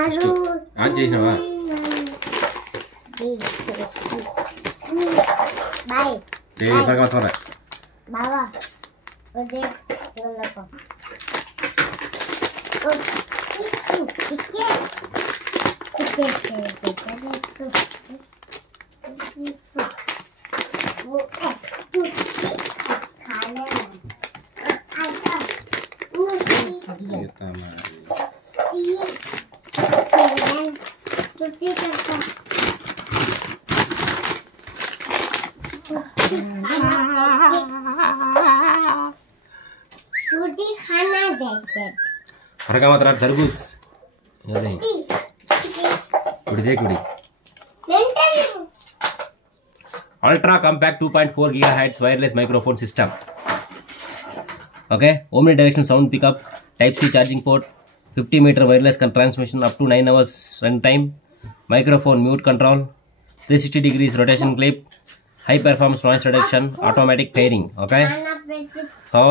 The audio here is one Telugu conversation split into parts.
ఆన్ చేసినావా? Tarbooz ultra compact 2.4 GHz wireless microphone system. Okay, omni direction sound pickup, type C charging port, 50 metre wireless transmission up to 9 hours run time, microphone mute control, 360 degrees rotation clip, high performance noise reduction, automatic pairing. Okay, so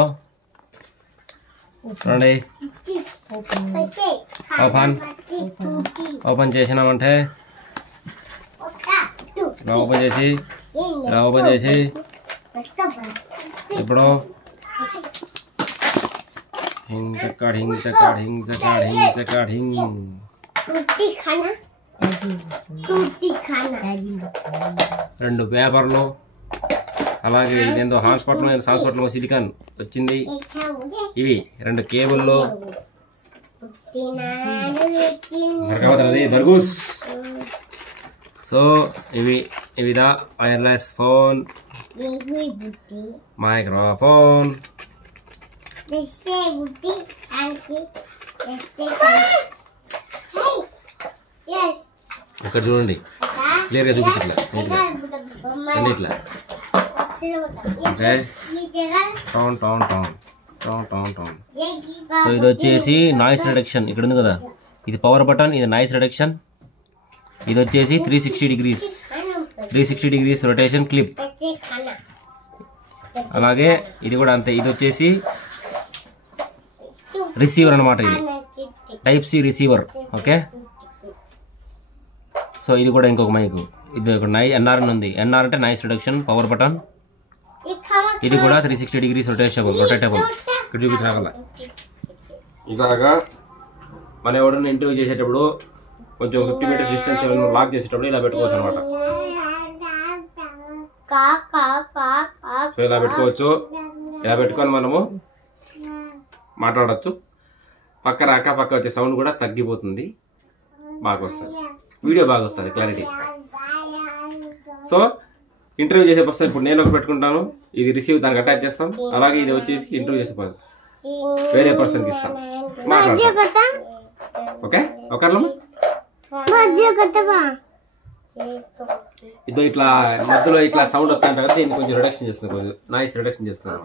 చూడండి ఓపెన్ చేసినామంటే ఇలా ఓపెన్ చేసి ఇప్పుడు రెండు పేపర్లు, అలాగే ఇదేందో హాస్పిటల్ సిలికాన్ వచ్చింది. ఇవి రెండు కేబుల్లు, బర్గూస్. సో ఇవిదా వైర్లెస్ ఫోన్, మైక్రోఫోన్. ఇక్కడ చూడండి, క్లియర్గా చూపించట్లే, ఇట్లా సో ఇది వచ్చేసి నాయిస్ రిడక్షన్. ఇక్కడ ఉంది కదా, ఇది పవర్ బటన్, ఇది నాయిస్ రిడక్షన్. ఇది వచ్చేసి 360 degrees రొటేషన్ క్లిప్. అలాగే ఇది కూడా అంతే. ఇది వచ్చేసి రిసీవర్ అనమాట, ఇది type C receiver. Okay, so ఇది కూడా ఇంకొక మైక్. ఇది ఇక్కడ ఎన్ఆర్ అని ఉంది. ఎన్ఆర్ అంటే నాయిస్ రిడక్షన్ పవర్ బటన్. ఇది కూడా 360 degrees రొటేటబుల్. ఇక్కడ చూపించగల ఇలాగా మన ఎవడన్నా ఇంటర్వ్యూ చేసేటప్పుడు కొంచెం 50 meters డిస్టెన్స్ లాక్ చేసేటప్పుడు ఇలా పెట్టుకోవచ్చు అనమాట. సో ఇలా పెట్టుకోవచ్చు. ఇలా పెట్టుకొని మనము మాట్లాడచ్చు. పక్క వచ్చే సౌండ్ కూడా తగ్గిపోతుంది, బాగా వస్తుంది, వీడియో బాగా వస్తుంది, క్లారిటీ. సో ఇంటర్వ్యూ చేసే పర్సన్ ఇప్పుడు నేను ఒక పెట్టుకుంటాను, ఇది రిసీవ్ దానికి అటాచ్ చేస్తాం. అలాగే ఇది వచ్చేసి ఇంటర్వ్యూ చేసే పర్సన్ వేరే పర్సన్కి ఇస్తాం, మాట్లాడతాం. ఓకే, ఒకర్లో ఇదో ఇట్లా మధ్యలో ఇట్లా సౌండ్ వస్తా ఉంటుంది కదా, దీన్ని కొంచెం రిడక్షన్ చేస్తుంది, కొంచెం నాయిస్ రిడక్షన్ చేస్తున్నాను.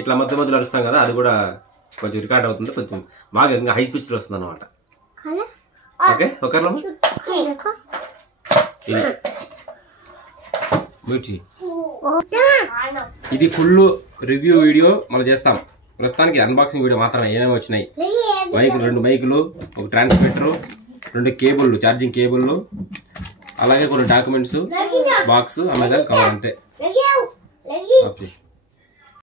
ఇట్లా మధ్యలో అరుస్తాం కదా, అది కూడా కొంచెం రికార్డ్ అవుతుంది, కొంచెం బాగా ఇంకా హై పిచ్లో వస్తుంది అనమాట. ఓకే, ఒకర్లో ఇది ఫుల్ రివ్యూ వీడియో మనం చేస్తాం. ప్రస్తుతానికి అన్బాక్సింగ్ వీడియో మాత్రమే. ఏమేమి వచ్చినాయి, మైకులు, 2 మైకులు, ఒక ట్రాన్స్మిటర్, 2 కేబుల్లు, ఛార్జింగ్ కేబుల్లు, అలాగే కొన్ని డాక్యుమెంట్స్, బాక్స్, అమెజాన్ కవర్, అంతే. ఓకే.